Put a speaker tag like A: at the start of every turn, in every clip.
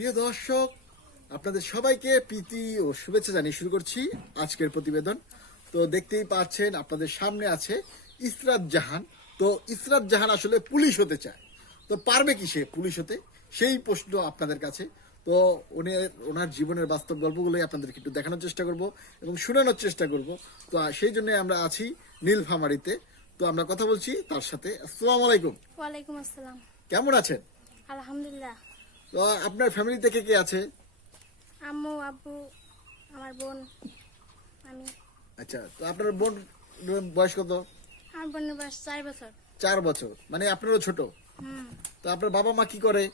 A: প্রিয় দর্শক আপনাদের সবাইকে প্রীতি ও শুভেচ্ছা জানিয়ে শুরু করছি আজকের প্রতিবেদন। তো দেখতেই পাচ্ছেন আপনাদের সামনে আছে ইসরাত জাহান। তো ইসরাত জাহান আসলে পুলিশ হতে চায়। তো পারবে কি সে পুলিশ হতে? সেই প্রশ্ন আপনাদের কাছে। তো উনি ওনার জীবনের বাস্তব গল্পগুলোই আপনাদেরকে একটু দেখানোর চেষ্টা করব এবং শোনানোর চেষ্টা করব। তো সেই জন্য আমরা আছি নীলফামারিতে। তো আমরা কথা বলছি তার সাথে। আসসালামু আলাইকুম।
B: ওয়ালাইকুম আসসালাম।
A: কেমন আছেন?
B: আলহামদুলিল্লাহ।
A: তো আপনার ফ্যামিলিতে কে কে আছে?
B: আম্মু আব্বু আমার বোন আমি।
A: আচ্ছা তো আপনার বোন বয়স কত?
B: আমার বোনের বয়স চার বছর।
A: চার বছর মানে আপনারও ছোট।
B: হুম।
A: তো আপনার বাবা মা কি করে?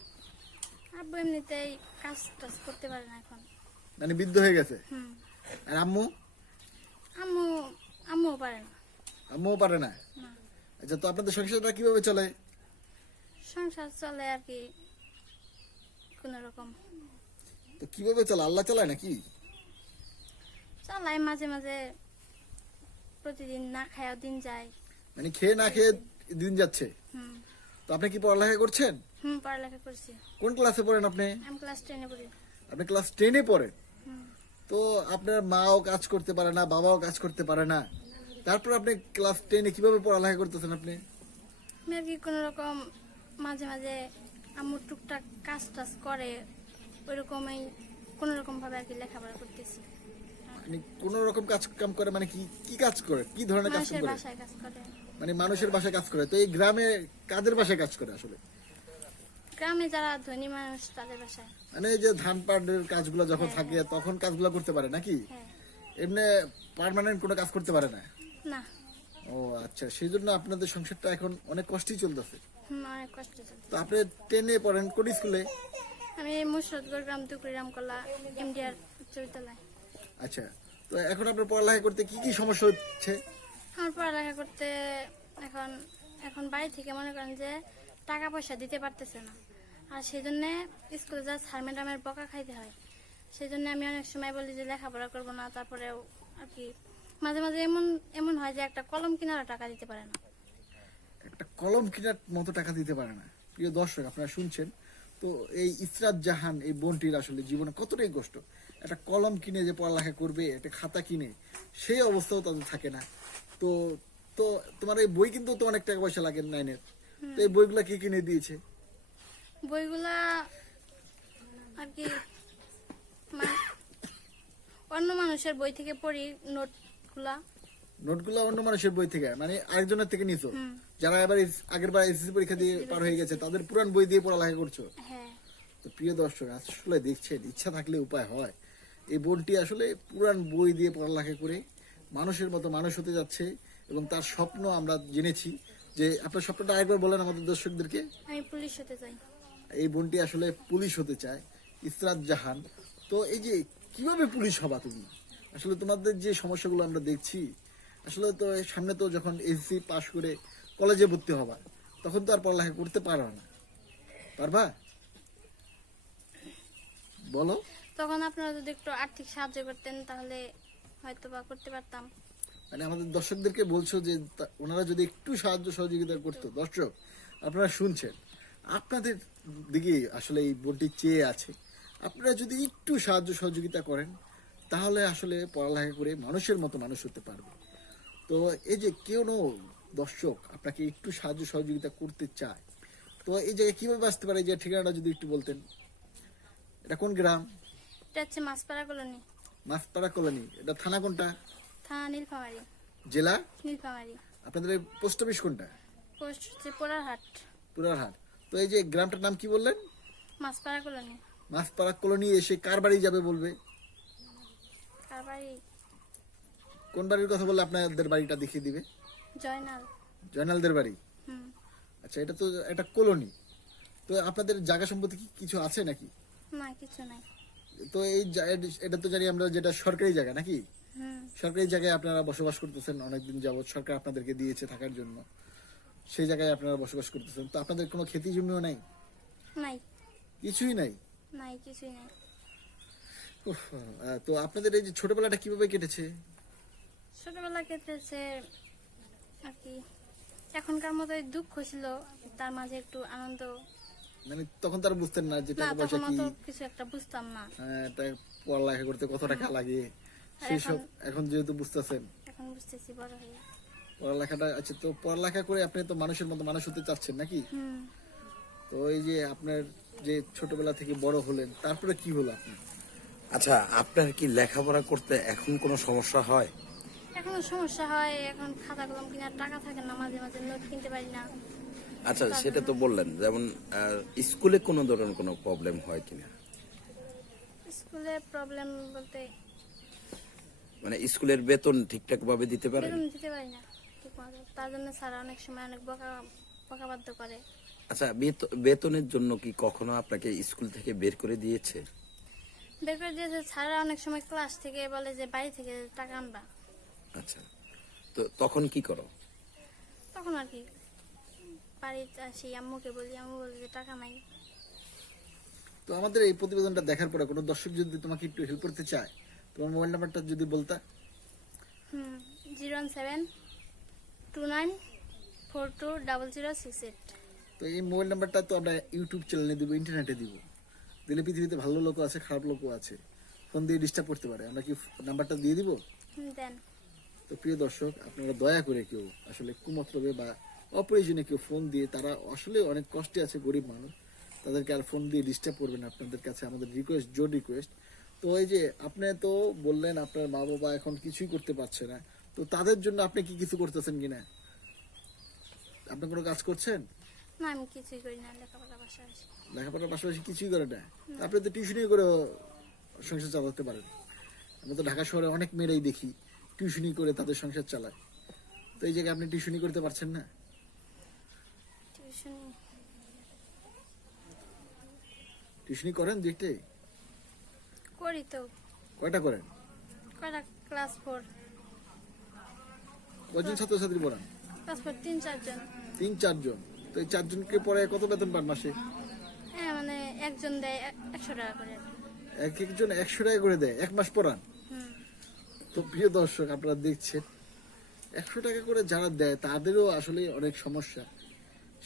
B: আব্বু এমনিতেই কাজ টাজ করতে পারে না এখন।
A: মানে বৃদ্ধ হয়ে গেছে?
B: হুম।
A: আর আম্মু?
B: আম্মু আম্মুও পারে না।
A: আম্মুও পারে না। আচ্ছা তো আপনাদের সংসারটা কীভাবে চলে?
B: সংসার চলে আর কি কোনো রকম
A: তো কীভাবে চলে? আল্লাহ চালায় নাকি?
B: চালাই মাঝে মাঝে প্রতিদিন না খাওয়া দিন যায়।
A: মানে খেয়ে না খেয়ে দিন যাচ্ছে?
B: হুম।
A: তো আপনি কি পড়ালেখা করছেন?
B: হুম পড়ালেখা করছি।
A: কোন ক্লাসে পড়েন আপনি?
B: আমি ক্লাস টেনে পড়ি।
A: আপনি ক্লাস টেনে পড়েন? তো আপনার মাও কাজ করতে পারে না বাবাও কাজ করতে পারে না। তারপর আপনি ক্লাস টেনে কীভাবে পড়ালেখা করতেছেন আপনি?
B: আমি কি কোনো রকম মাঝে মাঝে আম্মু টুকটাক কাজ টাজ করে ওইরকমই কোনো রকম ভাবে আর কি লেখাপড়া করতেছি।
A: মানে কোন রকম কাজ কাম করে মানে কি কি কাজ করে? কি ধরনের কাজ করে?
B: বাসায় কাজ করে।
A: মানে মানুষের বাসায় কাজ করে। তো এই গ্রামে কাদের বাসায় কাজ করে আসলে?
B: গ্রামে যারা ধনী মানুষ তাদের বাসায়।
A: মানে এই যে ধান পাটের কাজগুলো যখন থাকে তখন কাজগুলো করতে পারে নাকি?
B: হ্যাঁ।
A: এমনি পার্মানেন্ট কোনো কাজ করতে পারে না?
B: না।
A: ও আচ্ছা সেই জন্য আপনাদের সংসারটা এখন অনেক কষ্টই চলতেছে। তো আপনি টেনে পড়েন কোন স্কুলে?
B: আমি মুসরতগড় গ্রাম তুকুরিরাম কলা এমডিআর উচ্চ বিদ্যালয়।
A: আচ্ছা তো এখন আপনার পড়ালেখা করতে কি কি সমস্যা হচ্ছে?
B: আমার পড়ালেখা করতে এখন এখন বাড়ি থেকে মনে করেন যে টাকা পয়সা দিতে পারতেছে না। আর সেই জন্যে স্কুলে যা স্যার ম্যাডামের বকা খাইতে হয় সেই জন্য আমি অনেক সময় বলি যে লেখাপড়া করব না তারপরেও আর কি। মাঝে মাঝে এমন এমন হয় যে একটা কলম কেনারও টাকা দিতে পারে না।
A: কলম কেনার মতো টাকা দিতে পারে না। প্রিয় দর্শক আপনারা শুনছেন। তো এই ইসরাত জাহান এই বোনটির আসলে জীবনে কতটাই কষ্ট। একটা কলম কিনে যে পড়ালেখা করবে একটা খাতা কিনে সেই অবস্থাও তাদের থাকে না। তো তো তোমার এই বই কিন্তু তো অনেক টাকা পয়সা লাগে নাইনের। তো এই বইগুলা কি কিনে দিয়েছে?
B: বইগুলা আর কি মা- অন্য মানুষের বই থেকে পড়ি নোটগুলা।
A: নোটগুলো অন্য মানুষের বই থেকে মানে আরেকজনের থেকে নিছো?
B: হুম।
A: যারা এবার আগের বার এসএসসি পরীক্ষা দিয়ে পার হয়ে গেছে তাদের পুরান বই দিয়ে পড়ালেখা করছ?
B: হ্যাঁ।
A: তো প্রিয় দর্শক আসলে দেখছেন ইচ্ছা থাকলে উপায় হয়। এই বোনটি আসলে পুরান বই দিয়ে পড়ালেখা করে মানুষের মতো মানুষ হতে যাচ্ছে এবং তার স্বপ্ন আমরা জেনেছি যে আপনার স্বপ্নটা আরেকবার বলেন আমাদের দর্শকদেরকে।
B: আমি পুলিশ হতে চাই।
A: এই বোনটি আসলে পুলিশ হতে চায় ইসরাত জাহান। তো এই যে কীভাবে পুলিশ হবা তুমি? আসলে তোমাদের যে সমস্যাগুলো আমরা দেখছি আসলে তো সামনে তো যখন এসসি পাশ করে কলেজে ভর্তি হবা তখন তো আর পড়ালেখা করতে পারো না। পারবা? বলো।
B: তখন আপনারা যদি একটু আর্থিক সাহায্য করতেন তাহলে হয়তো বা করতে পারতাম।
A: মানে আমাদের দর্শকদেরকে বলছো যে ওনারা যদি একটু সাহায্য সহযোগিতা করতো। দর্শক আপনারা শুনছেন। আপনাদের দিকে আসলে এই বোর্ডটি চেয়ে আছে। আপনারা যদি একটু সাহায্য সহযোগিতা করেন তাহলে আসলে পড়ালেখা করে মানুষের মতো মানুষ হতে পারবে। তো এই যে কেউ দর্শক আপনাকে একটু সাহায্য সহযোগিতা করতে চায় তো এই জায়গায় কীভাবে আসতে পারে? এই যে ঠিকানাটা যদি একটু বলতেন। এটা কোন গ্রাম?
B: এটা হচ্ছে মাছপাড়া কলোনি।
A: মাছপাড়া কলোনি। এটা থানা কোনটা?
B: থানা নীলফামারি।
A: জেলা?
B: নীলফামারি।
A: আপনাদের পোস্ট অফিস কোনটা?
B: পোস্ট হচ্ছে পোড়ারহাট।
A: পুরারহাট তো এই যে গ্রামটার নাম কি বললেন?
B: মাছপাড়া কলোনি।
A: মাছপাড়া কলোনি এসে কার বাড়ি যাবে বলবে?
B: কার বাড়ি?
A: কোন বাড়ির কথা বললে আপনাদের বাড়িটা দেখিয়ে দিবে?
B: জয়নাল।
A: জয়নালদের বাড়ি? আচ্ছা এটা তো একটা কলোনি। তো আপনাদের জায়গা সম্পত্তি কি কিছু আছে নাকি?
B: না কিছু নাই।
A: তো এই এটা তো জানি আমরা যেটা সরকারি জায়গা নাকি? সরকারি জায়গায় আপনারা বসবাস করতেছেন অনেকদিন যাবত সরকার আপনাদেরকে দিয়েছে থাকার জন্য। সেই জায়গায় আপনারা বসবাস করতেছেন। তো আপনাদের কোনো খেতি জমিও নাই?
B: নাই।
A: কিছুই নাই?
B: নাই কিছুই নাই।
A: তো আপনাদের এই যে ছোটবেলাটা কীভাবে কেটেছে?
B: ছোটবেলা কেটেছে আর কি। এখনকার মতো দুঃখ ছিল তার মাঝে একটু আনন্দ।
A: মানে তখন তারা বুঝতেন না যে টাকা পয়সা কি।
B: কিছু একটা বুঝতাম না।
A: আহ, পড়ালেখা করতে কত টাকা লাগে? সেসব এখন যেহেতু বুঝতেছেন।
B: এখন বুঝতেছি বড় হয়ে।
A: পড়ালেখাটা আচ্ছা তো পড়ালেখা করে আপনি তো মানুষের মতো মানুষ হতে চাচ্ছেন নাকি? তো এই যে আপনার যে ছোটবেলা থেকে বড় হলেন তারপরে কি হলো আপনার?
C: আচ্ছা আপনার কি লেখাপড়া করতে এখন কোনো সমস্যা হয়?
B: এখনও সমস্যা হয় এখন খাতা কলম কেনার টাকা থাকে না মাঝে মাঝে নোট কিনতে পারি না।
C: আচ্ছা সেটা তো বললেন যেমন স্কুলে কোনো ধরনের কোনো প্রবলেম হয় কিনা?
B: স্কুলে প্রবলেম বলতে
C: মানে স্কুলের বেতন ঠিকঠাক ভাবে দিতে পারেন?
B: বেতন দিতে পারি না তার জন্য স্যার অনেক সময় অনেক বকা বকাবাধ্য করে।
C: আচ্ছা বেত- বেতনের জন্য কি কখনো আপনাকে স্কুল থেকে বের করে দিয়েছে?
B: বের করে দিয়েছে স্যাররা অনেক সময় ক্লাস থেকে বলে যে বাড়ি থেকে টাকা আনবা।
C: আচ্ছা। তো তখন কি করো?
B: তখন আর কি। বাড়িতে আসি আম্মুকে বলি আম্মু বলে যে টাকা নাই।
A: তো আমাদের এই প্রতিবেদনটা দেখার পরে কোনো দর্শক যদি তোমাকে একটু হেল্প করতে চায় তোমার মোবাইল নাম্বারটা যদি বলতা।
B: হুম zero one seven two nine four two double zero six eight.
A: তো এই মোবাইল নাম্বারটা তো আমরা ইউটিউব চ্যানেলে দিব ইন্টারনেটে দিব। দিলে পৃথিবীতে ভালো লোকও আছে খারাপ লোকও আছে। ফোন দিয়ে ডিস্টার্ব করতে পারে। আমরা কি নাম্বারটা দিয়ে দিব?
B: হুম দেন।
A: তো প্রিয় দর্শক আপনারা দয়া করে কেউ আসলে কুমতলবে বা অপ্রয়োজনে কেউ ফোন দিয়ে তারা আসলে অনেক কষ্টে আছে গরিব মানুষ তাদেরকে আর ফোন দিয়ে ডিস্টার্ব করবেন না। আপনাদের কাছে আমাদের রিকোয়েস্ট জোর রিকোয়েস্ট তো এই যে আপনি তো বললেন আপনার মা বাবা এখন কিছুই করতে পারছে না তো তাদের জন্য আপনি কি কিছু করতেছেন কিনা? আপনি কোনো কাজ করছেন?
B: না আমি কিছুই করি না লেখাপড়া বাসায়
A: লেখাপড়ার পাশাপাশি কিছুই করে না? আপনি তো টিউশনি করে সংসার চালাতে পারেন। আমরা তো ঢাকা শহরে অনেক মেয়েরাই দেখি। টিউশনি করে তাদের সংসার চালায়। তো এই জায়গায় আপনি টিউশনি করতে পারছেন না?
B: টিউশনি।
A: করেন দুইটে
B: করি তো।
A: কয়টা করেন?
B: কয়টা? Class four.
A: কয়জন ছাত্রছাত্রী পড়ান?
B: ক্লাস ফোর তিন চারজন।
A: তিন চারজন। তো এই চারজনকে পরে কত বেতন পান মাসে?
B: হ্যাঁ মানে একজন দেয় এক- একশো টাকা করে।
A: এক একজন একশো টাকা করে দেয়। এক মাস পড়ান? তো প্রিয় দর্শক, আপনারা দেখছেন, একশো টাকা করে যারা দেয়, তাদেরও আসলে অনেক সমস্যা।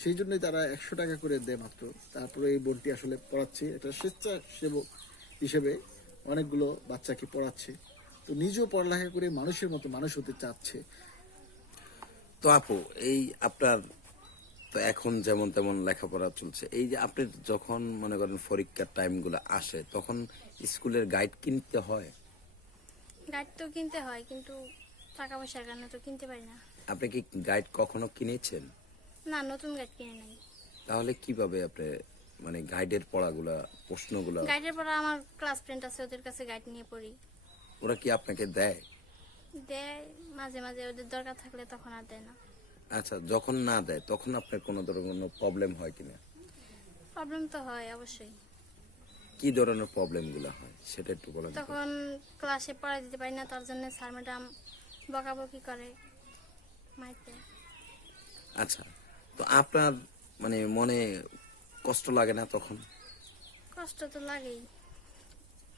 A: সেই জন্যই তারা একশো টাকা করে দেয় মাত্র। তারপরে এই বোনটি আসলে পড়াচ্ছে, এটা স্বেচ্ছাসেবক হিসেবে অনেকগুলো বাচ্চাকে পড়াচ্ছে। তো নিজেও পড়ালেখা করে মানুষের মতো মানুষ হতে চাচ্ছে।
C: তো আপু, এই আপনার তো এখন যেমন তেমন লেখাপড়া চলছে, এই যে আপনি যখন মনে করেন পরীক্ষার টাইমগুলো আসে, তখন স্কুলের গাইড কিনতে হয়?
B: গাইড তো কিনতে হয় কিন্তু টাকা পয়সার কারণে তো কিনতে পারি না।
C: আপনি কি গাইড কখনো কিনেছেন?
B: না নতুন গাইড কিনে নাই।
C: তাহলে কীভাবে আপনি মানে গাইডের পড়াগুলা প্রশ্নগুলা?
B: গাইডের পর আমার ক্লাস ফ্রেন্ড আছে ওদের কাছে গাইড নিয়ে পড়ি।
C: ওরা কি আপনাকে দেয়?
B: দেয় মাঝে মাঝে ওদের দরকার থাকলে তখন আর দেয় না।
C: আচ্ছা যখন না দেয় তখন আপনার কোনো ধরনের প্রবলেম হয় কিনা?
B: প্রবলেম তো হয় অবশ্যই।
C: কি ধরনের প্রবলেমগুলো হয় সেটা একটু বলেন
B: তখন ক্লাসে পড়া দিতে পারি না তার জন্য স্যার ম্যাডাম বকাবকি করে মাইতে
C: আচ্ছা তো আপনার মানে মনে কষ্ট লাগে না তখন?
B: কষ্ট তো লাগেই।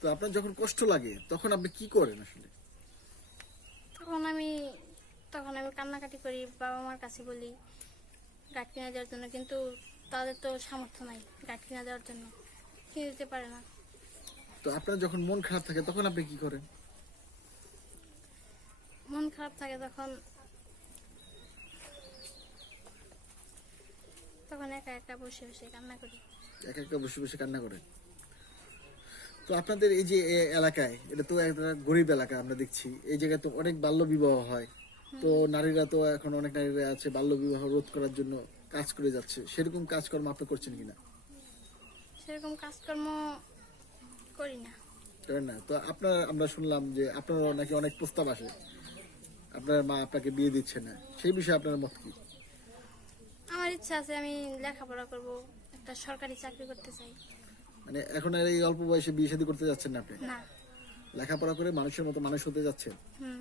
A: তো আপনার যখন কষ্ট লাগে তখন আপনি কি করেন আসলে?
B: তখন আমি তখন আমি কান্নাকাটি করি বাবা মার কাছে বলি গাছ কিনে দেওয়ার জন্য কিন্তু তাদের তো সামর্থ্য নাই গাছ কিনে দেওয়ার জন্য। দিতে পারে না।
A: তো আপনার যখন মন খারাপ থাকে তখন আপনি কি করেন?
B: মন খারাপ থাকে তখন তখন একা একা বসে বসে কান্না করি।
A: একা একা বসে বসে কান্না করেন? তো আপনাদের এই যে এলাকায় এটা তো একটা গরিব এলাকা আমরা দেখছি এই জায়গায় তো অনেক বাল্য বিবাহ হয়। তো নারীরা তো এখন অনেক নারীরা আছে বাল্য বিবাহ রোধ করার জন্য কাজ করে যাচ্ছে। সেরকম কাজকর্ম আপনি করছেন কিনা?
B: সেরকম কাজকর্ম করি না।
A: করেন না। তো আপনার আমরা শুনলাম যে আপনার নাকি অনেক প্রস্তাব আসে। আপনার মা আপনাকে বিয়ে দিচ্ছে না। সেই বিষয়ে আপনার মত কি?
B: আমার ইচ্ছা আছে আমি লেখাপড়া করব একটা সরকারি চাকরি করতে চাই।
A: মানে এখন আর এই অল্প বয়সে বিয়ে শাদী করতে যাচ্ছেন না আপনি?
B: না।
A: লেখাপড়া করে মানুষের মতো মানুষ হতে যাচ্ছেন?
B: হুম।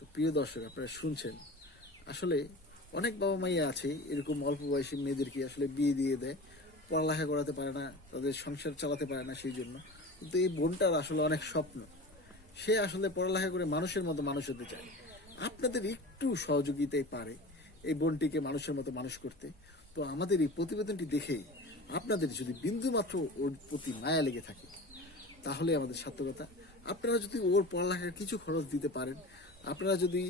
A: তো প্রিয় দর্শক আপনারা শুনছেন। আসলে অনেক বাবা মাই আছে এরকম অল্প বয়সী মেয়েদেরকে আসলে বিয়ে দিয়ে দেয়। পড়ালেখা করাতে পারে না, তাদের সংসার চালাতে পারে না সেই জন্য। কিন্তু এই বোনটার আসলে অনেক স্বপ্ন। সে আসলে পড়ালেখা করে মানুষের মতো মানুষ হতে চায়। আপনাদের একটু সহযোগিতায় পারে এই বোনটিকে মানুষের মতো মানুষ করতে। তো আমাদের এই প্রতিবেদনটি দেখেই আপনাদের যদি বিন্দুমাত্র ওর প্রতি মায়া লেগে থাকে, তাহলে আমাদের সার্থকতা। আপনারা যদি ওর পড়ালেখার কিছু খরচ দিতে পারেন, আপনারা যদি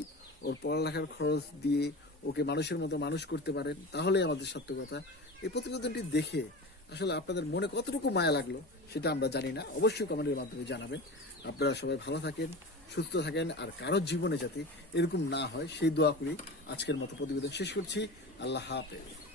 A: ওর পড়ালেখার খরচ দিয়ে ওকে মানুষের মতো মানুষ করতে পারেন তাহলে আমাদের সার্থকতা। এই প্রতিবেদনটি দেখে আসলে আপনাদের মনে কতটুকু মায়া লাগল সেটা আমরা জানি না। অবশ্যই কমেন্টের মাধ্যমে জানাবেন। আপনারা সবাই ভালো থাকেন, সুস্থ থাকেন, আর কারোর জীবনে যাতে এরকম না হয়, সেই দোয়া করি আজকের মতো প্রতিবেদন শেষ করছি। আল্লাহ হাফেজ।